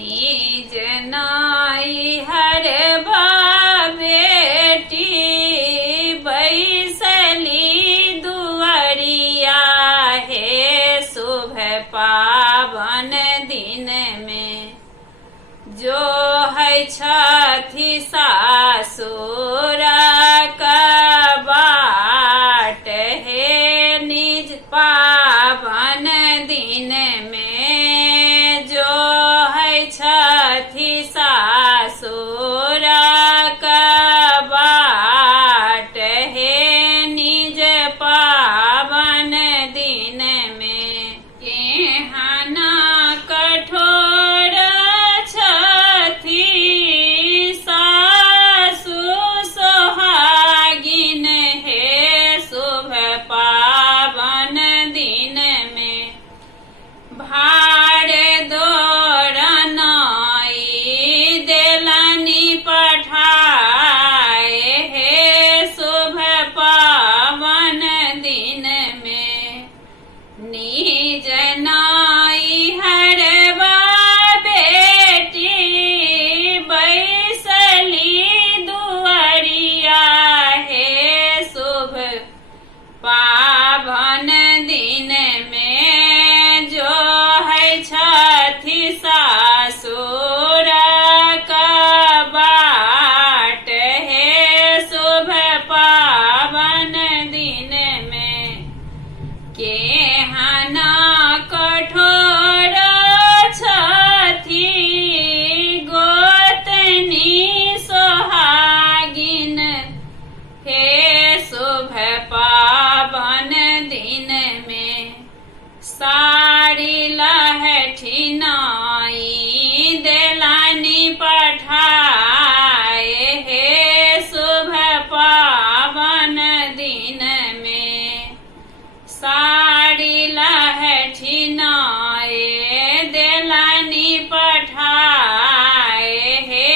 निज नाई हर बेटी बैसली दुआरिया हे शुभ पावन दिन में जो है छथी सासुर का बाट हे निज पावन दिन में जो है छथी सासुर का बाट हे निज पावन दिन में केहना कठोर छथी सासु सोहागिन हे शुभ पावन दिन में भाड़ दोरनाई देलनी पठाए हे शुभ पावन दिन में निज नाई हरवा बेटी बैसली दुआरिया हे शुभ पावन दिन में जो है छथी सासुर का बाट हे शुभ पावन दिन में केहना कठोर छथी गोतनी सोहागिन हे शुभ पावन दिन में साड़ी लहठी नाई देलानी पठाए हे शुभ पावन दिन में साड़ी लहठी नाए देलानी पठाए हे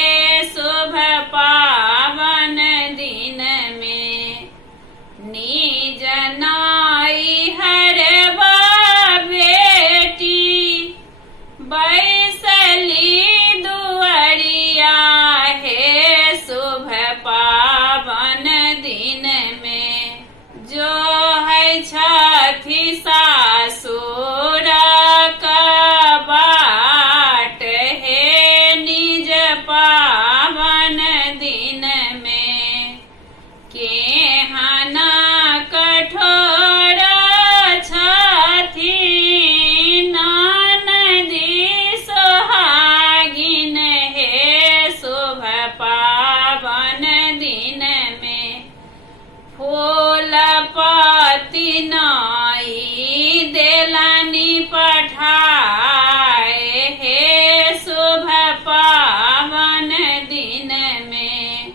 शुभ पावन दिन में निज नाई हरवा बेटी बैसली दुआरिया हे शुभ पावन दिन में जो है छथी सासुर का बाट हे निज पावन दिन में केहना कठोर छथी ननदी सोहागिन हे शुभ पावन दिन में फूल पति नाई देलानी पठाए हे शुभ पावन दिन में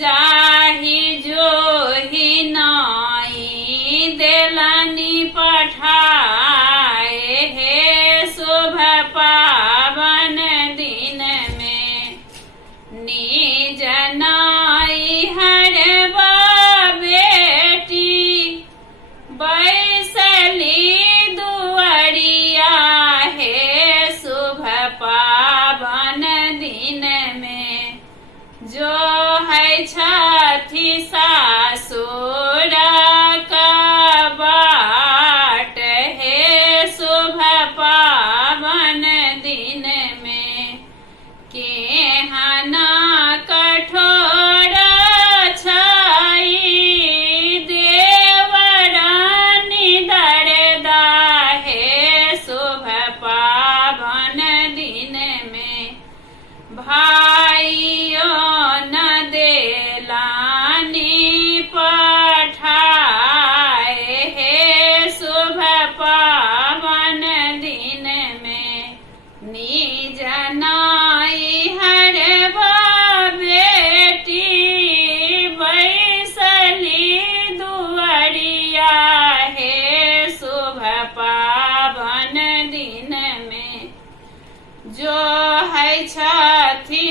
जाहि जोहि नाई देलानी पठाए हे शुभ पावन दिन में निज नाई हरवा बेटी बैसली दुआरिया हे शुभ पावन दिन में जो है छथी सासुर का बाट हे शुभ पावन दिन में केहना कठोर छाई देवरानी दरदा हे शुभ पावन दिन में भाइयों न देलानी पठाए हे शुभ पावन दिन में निज नाई हरवा बेटी बैसली दुआरिया हे शुभ पावन दिन में जो है छथी